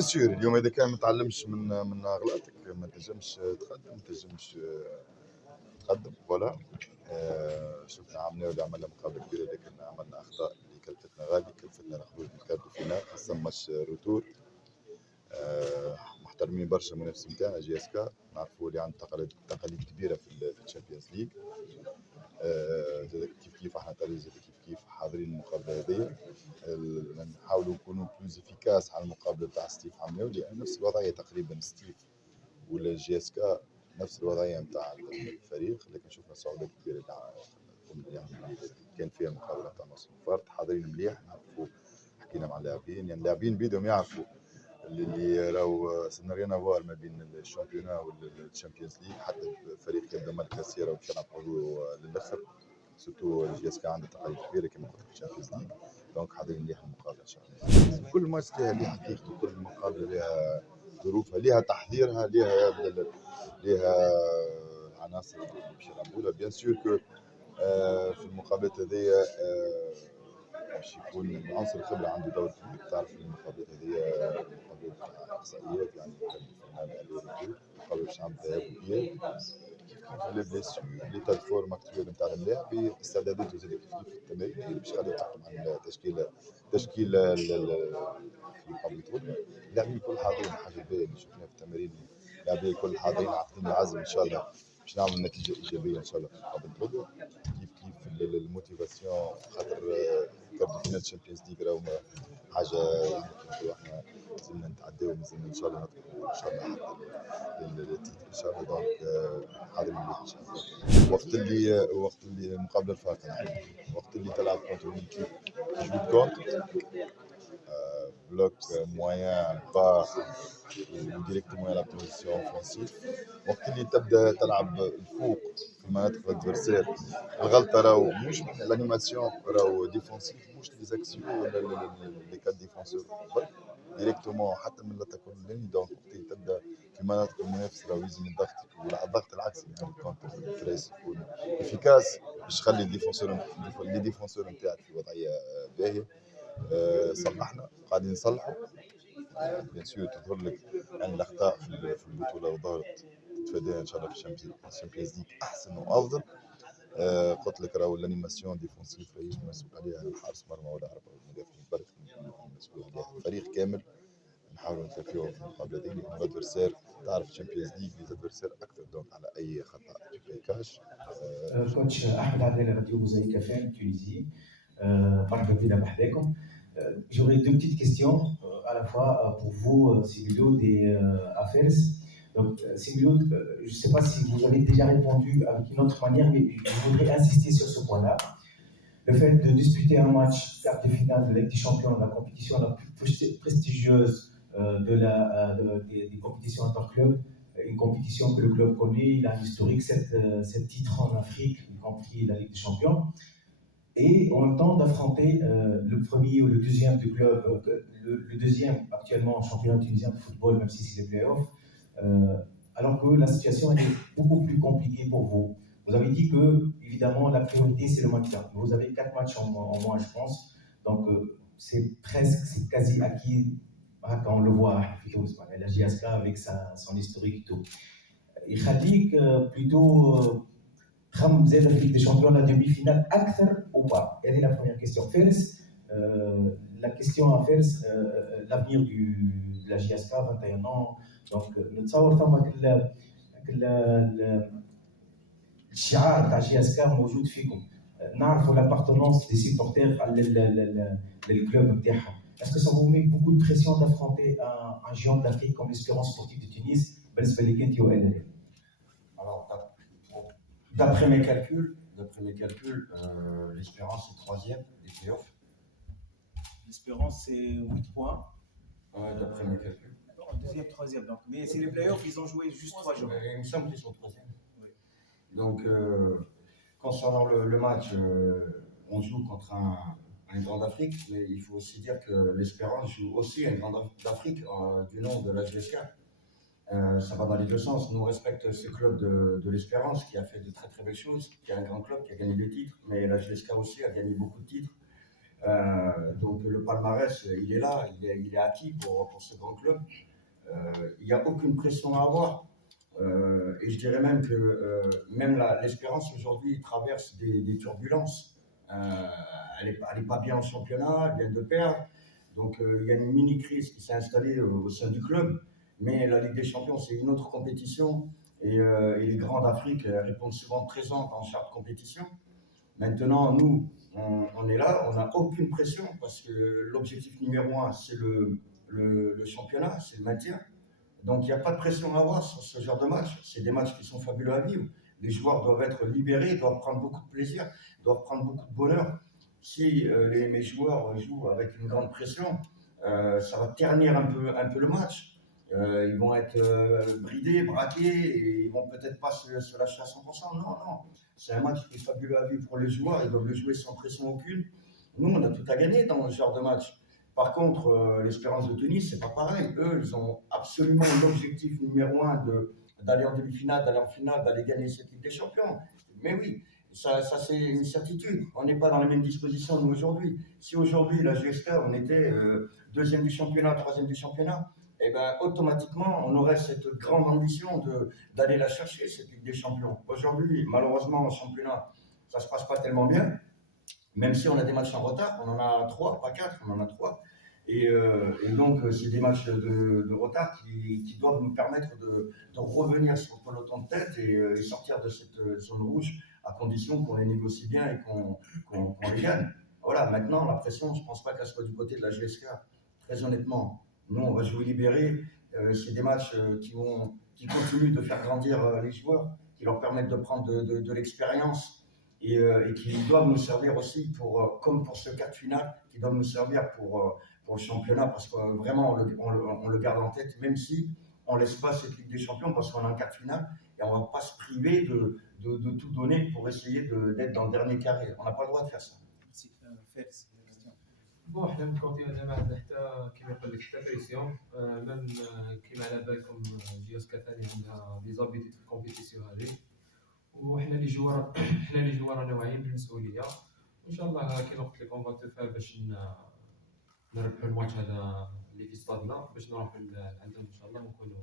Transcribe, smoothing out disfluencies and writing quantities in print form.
سور اليوم اذا كان ما تعلمش من اغلاطك ما تنجمش تقدم ما تنجمش تقدم فوالا. شفنا عملنا واللي عملنا مقابله كبيره لكن عملنا اخطاء اللي كلفتنا غالي، كلفتنا الخروج من الكارت فينال خاصه ماتش روتور. محترمين برشا المنافس نتاعنا جي اس كا، نعرفوا اللي عنده تقاليد كبيره في الشامبيونز ليج. كيف احنا زاد كيف حاضرين المقابله هذه. نحاولوا نكونوا بلوز افيكاس على المقابله تاع ستيف عملاو، لان نفس الوضعيه تقريبا ستيف ولا جي اس كا نفس الوضعيه نتاع الفريق، لكن شفنا صعوبات كبيره يعني كان فيها المقابله تاع نصر فرد حاضرين مليح. نعرفوا حكينا مع اللاعبين، يعني اللاعبين بيدهم يعرفوا اللي راهو سيناريو نافوار ما بين الشامبيونا والشامبيونز ليج. حتى فريق يبدا مركز راهو باش يلعبوا للاخر، سورتو جي اس كا عنده تقاليد كبيره كما قلت في الشامبيونز ليج، دونك حاضرين مليح المقابله ان شاء الله. كل ماتش لها حقيقته، كل مقابله لها ظروفها، لها تحضيرها، لها عناصر اللي باش يلعبوا لها. بيان سور كو في المقابلات هذيا باش يكون عنصر الخبره عنده دور كبير. تعرف المقابلات هذيا مقابلات تاع احصائيات، يعني مقابله باش نعمل ذهاب واياب، لي بليسيور لي تاع الفورم اكتويل نتاع اللاعب، استعداداته زاد كيف في التمارين باش يخليه يحكم على التشكيله في مقابله غد. اللاعبين الكل حاضرين، حاجه باهيه اللي شفناها في التمارين، اللاعبين الكل حاضرين عاقدين العزم ان شاء الله باش نعمل نتيجه ايجابيه ان شاء الله في مقابله غد. كيف الموتيفاسيون، خاطر كارت فينال الشامبيونز ليج راهو حاجه يعني كيف احنا لازمنا نتعداو، لازمنا ان شاء الله نطلعوا ان شاء الله حتى التيتر ان شاء الله. دونك حاضرين مليح ان شاء الله. وقت اللي المقابله الفارقه، وقت اللي تلعب كونتر ليكيب جو كونتر بلوك موان با ديريكتومون على بوزيسيون اوفنسيف، وقت اللي تبدا تلعب الفوق في مناطق الادفيرسير. الغلطه راهو مش من الانيماسيون، راهو ديفونسيف، مش لي زاكسيون ولا لي كاد ديفونسور ديريكتومون حتى من لاتاكون الليني. دونك وقت اللي تبدا في مناطق المنافس راهو يلزم الضغط، والضغط العكسي يعني الكونتر تريس يكون افيكاس باش تخلي لي ديفونسور نتاعك في وضعيه باهيه. صلحنا قاعدين نصلحوا. بيان سور تظهر لك يعني الاخطاء في البطوله، وظهرت تتفاداها ان شاء الله في الشامبيونز ليج احسن وافضل. قلت لك راهو الانيماسيون ديفونسيف راهيش مسؤول عليها الحارس مرمى ولا عرب او المدافع، برك مسؤول عليها الفريق كامل. نحاولوا نتلافيوها في المقابله دي، لان الادفيرسير تعرف الشامبيونز ليج الادفيرسير اكثر، دونك على اي خطا ما يكاش. كوتش احمد عدالة، راديو موزايك اف ام تونسي. مرحبا بنا بحذاكم. J'aurais deux petites questions à la fois pour vous, Similoud et Afers. Donc, Similoud, je ne sais pas si vous avez déjà répondu avec une autre manière, mais je voudrais insister sur ce point-là. Le fait de disputer un match quart de finale de Ligue des Champions, la compétition la plus prestigieuse des compétitions interclubs, une compétition que le club connaît, il a un historique, 7 titres en Afrique, y compris la Ligue des Champions. Et en même temps d'affronter le premier ou le deuxième du club, le deuxième actuellement championnat tunisien de football, même si c'est les playoffs, alors que la situation est beaucoup plus compliquée pour vous. Vous avez dit que, évidemment, la priorité c'est le maintien. Vous avez 4 matchs en moins, je pense. Donc, c'est quasi acquis quand on le voit. La JSK avec son historique et tout. Et Khadik, plutôt. خم زاد في Ligue des Champions la demi-finale أكثر ou pas? C'est la première question. Fers, la question à Fers, l'avenir de la JSK 21 ans. Donc نتصور ثم الشعار تاع JSK موجود فيكم. نعرفوا l'appartenance des supporters للكلوب نتاعهم. Est-ce que ça vous met beaucoup de pression d'affronter un géant d'Afrique comme l'Espérance sportive de Tunis بالنسبة لك أنت وإلى؟ D'après mes calculs, l'Espérance est troisième des playoffs. L'Espérance c'est 8 points. Ouais, d'après mes calculs. Deuxième, troisième. Donc, mais c'est les playoffs, ils ont joué juste 3 jours. Il me semble qu'ils sont troisième. Oui. Donc, concernant le match, on joue contre un grand d'Afrique, mais il faut aussi dire que l'Espérance joue aussi un grand d'Afrique du nom de la GSK. Ça va dans les deux sens. Nous on respecte ce club de l'Espérance qui a fait de très très belles choses, qui est un grand club, qui a gagné des titres, mais la GSK aussi a gagné beaucoup de titres. Donc le palmarès, il est là, il est acquis pour ce grand club. Il n'y a aucune pression à avoir. Et je dirais même que même l'Espérance aujourd'hui traverse des turbulences. Elle n'est pas bien en championnat, elle vient de perdre. Donc il y a une mini-crise qui s'est installée au sein du club. Mais la Ligue des Champions, c'est une autre compétition. Et les grands d'Afrique répondent souvent présentes en chaque compétition. Maintenant, nous, on est là, on n'a aucune pression parce que l'objectif numéro un, c'est le championnat, c'est le maintien. Donc, il n'y a pas de pression à avoir sur ce genre de match. C'est des matchs qui sont fabuleux à vivre. Les joueurs doivent être libérés, doivent prendre beaucoup de plaisir, doivent prendre beaucoup de bonheur. Si mes joueurs jouent avec une grande pression, ça va ternir un peu le match. Ils vont être bridés, braqués et ils vont peut-être pas se lâcher à 100%. Non, non. C'est un match qui est fabuleux à vivre pour les joueurs. Ils doivent le jouer sans pression aucune. Nous, on a tout à gagner dans ce genre de match. Par contre, l'Espérance de Tunis, c'est pas pareil. Eux, ils ont absolument l'objectif numéro un d'aller en demi-finale, d'aller en finale, d'aller gagner cette Ligue des Champions. Mais oui, ça c'est une certitude. On n'est pas dans les mêmes dispositions, nous, aujourd'hui. Si aujourd'hui, la GSK, on était deuxième du championnat, troisième du championnat, eh ben, automatiquement, on aurait cette grande ambition d'aller la chercher, cette Ligue des Champions. Aujourd'hui, malheureusement, au championnat, ça ne se passe pas tellement bien. Même si on a des matchs en retard, on en a 3, pas 4, on en a 3. Et donc, c'est des matchs de retard qui doivent nous permettre de revenir sur le peloton de tête et sortir de cette zone rouge à condition qu'on les négocie bien et qu'on les gagne. Voilà, maintenant, la pression, je ne pense pas qu'elle soit du côté de la GSK. Très honnêtement, nous, on va jouer libéré. C'est des matchs qui continuent de faire grandir les joueurs, qui leur permettent de prendre de l'expérience. Et qui doivent nous servir aussi comme pour ce quart de finale, qui doivent nous servir pour le championnat, parce que vraiment on le garde en tête, même si on ne laisse pas cette Ligue des Champions, parce qu'on est en quart de finale, et on ne va pas se priver de tout donner pour essayer d'être dans le dernier carré. On n'a pas le droit de faire ça. Félix, question. بون حنا من كونتي ما عندنا حتى كيما يقول لك حتى بريسيون ميم كيما على بالكم جيوسكا ثاني عندها دي زابيتيد في الكومبيتيسيون هذه وحنا لي جوار رانا واعيين بالمسؤوليه وان شاء الله كيما قلت لكم اون فا باش نربحوا الماتش هذا اللي في ستادنا باش نروحوا عندهم ان شاء الله ونكونوا